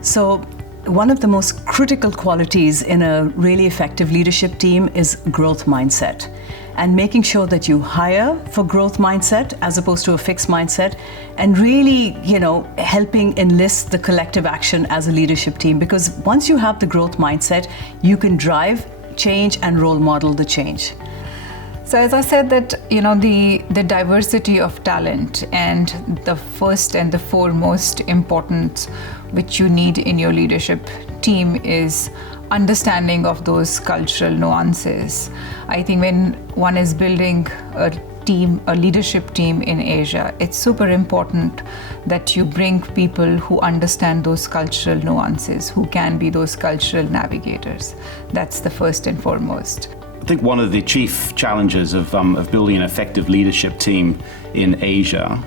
So one of the most critical qualities in a really effective leadership team is growth mindset. And making sure that you hire for growth mindset as opposed to a fixed mindset, and really, helping enlist the collective action as a leadership team. Because once you have the growth mindset, you can drive change and role model the change. So as I said that, the diversity of talent, and the first and the foremost important which you need in your leadership team is understanding of those cultural nuances. I think when one is building a leadership team in Asia, it's super important that you bring people who understand those cultural nuances, who can be those cultural navigators. That's the first and foremost. I think one of the chief challenges of building an effective leadership team in Asia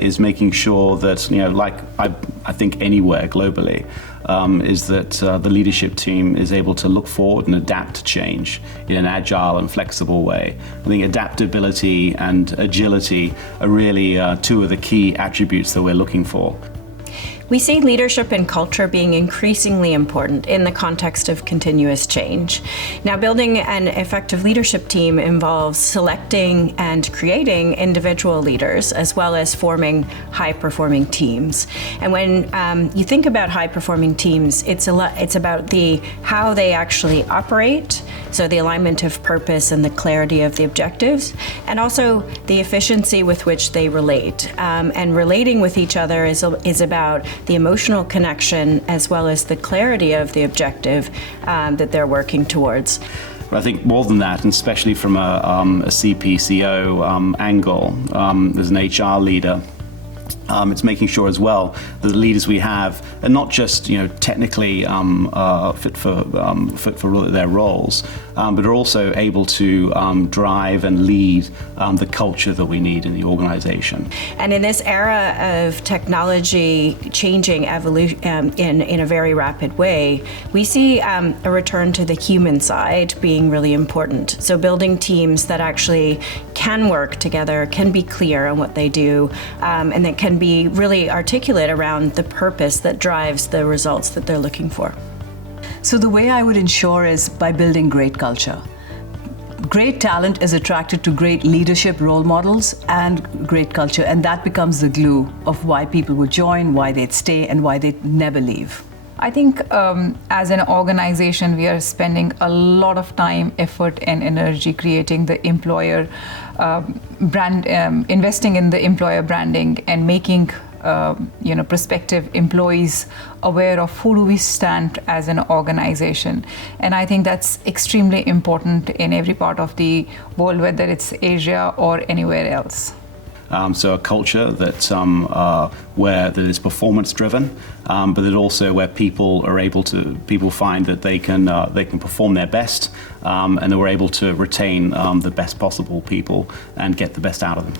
is making sure that, like I think anywhere globally, is that the leadership team is able to look forward and adapt to change in an agile and flexible way. I think adaptability and agility are really two of the key attributes that we're looking for. We see leadership and culture being increasingly important in the context of continuous change. Now, building an effective leadership team involves selecting and creating individual leaders, as well as forming high-performing teams. And when you think about high-performing teams, it's about how they actually operate, so the alignment of purpose and the clarity of the objectives, and also the efficiency with which they relate. And relating with each other is about the emotional connection as well as the clarity of the objective that they're working towards. I think more than that, and especially from a CPCO angle, as an HR leader, it's making sure as well that the leaders we have are not just technically fit for their roles, but are also able to drive and lead the culture that we need in the organization. And in this era of technology changing evolution in a very rapid way, we see a return to the human side being really important. So building teams that actually can work together, can be clear on what they do, and that can be really articulate around the purpose that drives the results that they're looking for. So the way I would ensure is by building great culture. Great talent is attracted to great leadership role models and great culture, and that becomes the glue of why people would join, why they'd stay, and why they'd never leave. I think as an organization, we are spending a lot of time, effort, and energy creating the employer brand, investing in the employer branding, and making prospective employees aware of who do we stand as an organization. And I think that's extremely important in every part of the world, whether it's Asia or anywhere else. So a culture that that is performance driven, but that also where people find that they can perform their best, and that we're able to retain the best possible people and get the best out of them.